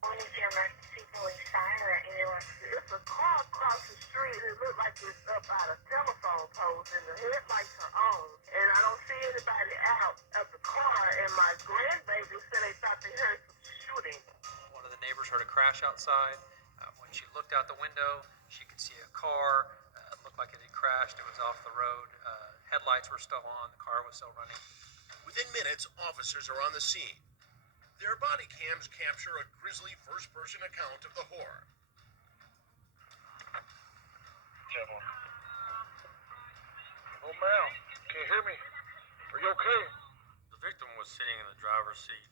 When is your emergency police siren? And it's a car across the street. It looked like it's up out of telephone poles, and the headlights are on. And I don't see anybody out of the car. And my grandbaby said they thought they heard some shooting. One of the neighbors heard a crash outside. When she looked out the window, she could see a car. It looked like it had crashed. It was off the road. Headlights were still on. The car was still running. Within minutes, officers are on the scene. Their body cams capture a grisly first-person account of the horror. Oh, ma'am, can you hear me? Are you okay? The victim was sitting in the driver's seat.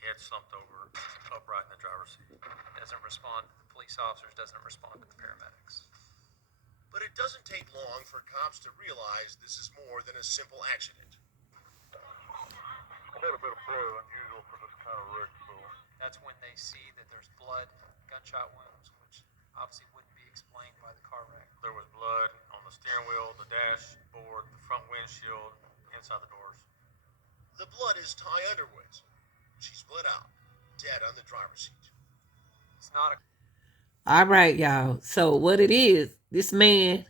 He had slumped over, upright in the driver's seat. Doesn't respond to the police officers, doesn't respond to the paramedics. But it doesn't take long for cops to realize this is more than a simple accident. Quite a bit of blood, unusual for this kind of wreck, so... That's when they see that there's blood, gunshot wounds, which obviously wouldn't be explained by the car wreck. There was blood on the steering wheel, the dashboard, the front windshield, inside the doors. The blood is Ty Underwood's. She's bled out, dead on the driver's seat. It's not a... All right, y'all. So what it is, this man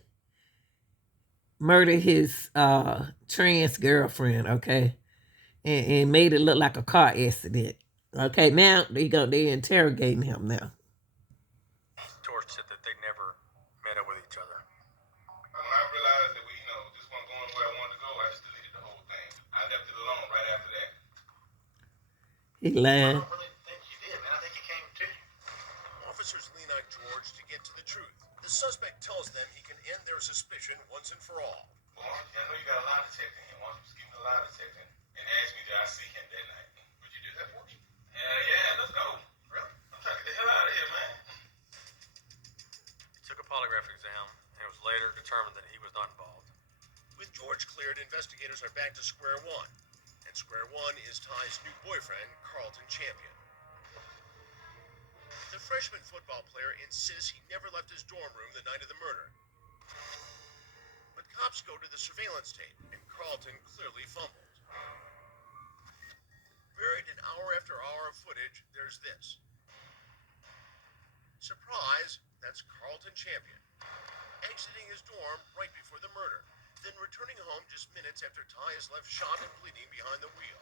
murdered his trans girlfriend, okay? And made it look like a car accident. Okay, now they interrogating him now. George said that they never met up with each other. When I realized that this wasn't going where I wanted to go, I just deleted the whole thing. I left it alone right after that. He lying. I don't really think you did, man. I think it came to you. Officers lean on George to get to the truth. The suspect tells them he can end their suspicion once and for all. Well, I know you got a lie detector in here. Why don't you just give me the lie detector and ask me did I see him that night? Would you do that for me? Yeah, let's go. Really? I'm trying to get the hell out of here, man. He took a polygraph exam, and it was later determined that he was not involved. With George cleared, investigators are back to square one. And square one is Ty's new boyfriend, Carlton Champion. The freshman football player insists he never left his dorm room the night of the murder. But cops go to the surveillance tape, and Carlton clearly fumbled. Buried an hour after hour of footage, there's this. Surprise, that's Carlton Champion, exiting his dorm right before the murder, then returning home just minutes after Ty is left shot and bleeding behind the wheel.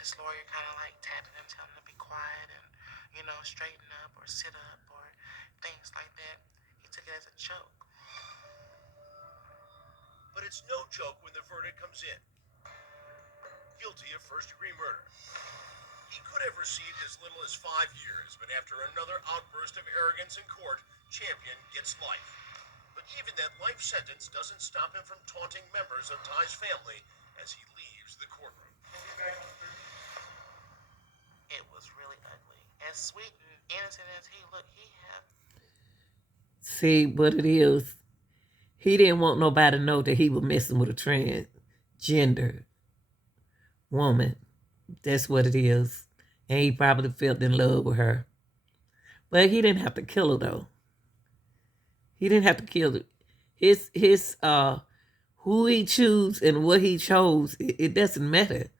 His lawyer kind of like tapped him, telling him to be quiet and, straighten up or sit up or things like that. He took it as a joke. But it's no joke when the verdict comes in. Guilty of first-degree murder. He could have received as little as 5 years, but after another outburst of arrogance in court, Champion gets life. But even that life sentence doesn't stop him from taunting members of Ty's family as he leaves the courtroom. It was really ugly. As sweet and innocent as he looked, he had... See what it is? He didn't want nobody to know that he was messing with a transgender woman. That's what it is. And he probably felt in love with her. But he didn't have to kill her, though. He didn't have to kill her. His who he chose and what he chose, it doesn't matter.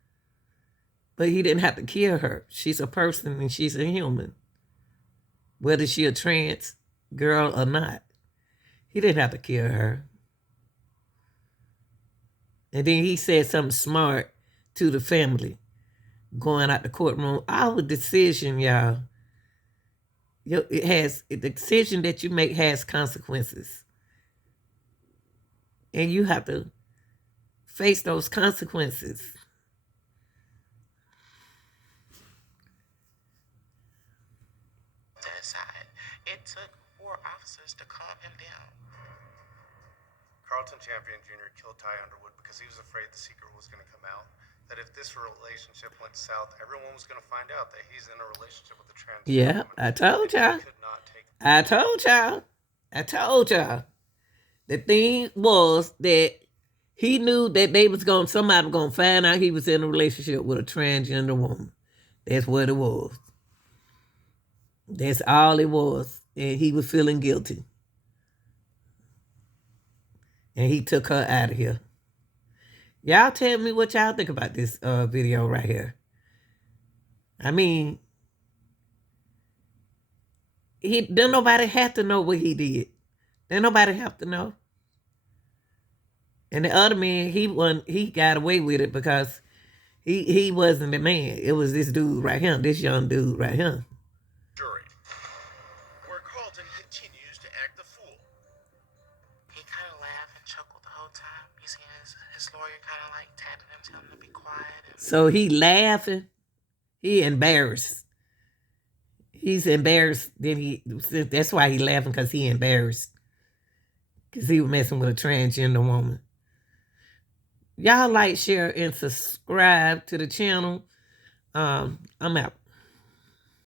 But he didn't have to kill her. She's a person and she's a human. Whether she a trans girl or not. He didn't have to kill her. And then he said something smart to the family going out the courtroom. Our decision, y'all, the decision that you make has consequences. And you have to face those consequences. To his side. It took 4 officers to calm him down. Carlton Champion Jr. killed Ty Underwood because he was afraid the secret was going to come out. That if this relationship went south, everyone was going to find out that he's in a relationship with a trans woman. Yeah, I told y'all. I told y'all. The thing was that he knew that somebody was going to find out he was in a relationship with a transgender woman. That's what it was. That's all it was. And he was feeling guilty. And he took her out of here. Y'all tell me what y'all think about this video right here. I mean, Don't nobody have to know what he did. Don't nobody have to know. And the other man, he got away with it because he wasn't the man. It was this dude right here, this young dude right here. Jury, where Carlton continues to act the fool. He kind of laughed and chuckled the whole time. You see his lawyer kind of like tapping him, telling him to be quiet. So he laughing. He embarrassed. He's embarrassed. That's why he laughing, because he embarrassed. Because he was messing with a transgender woman. Y'all like, share, and subscribe to the channel. I'm out.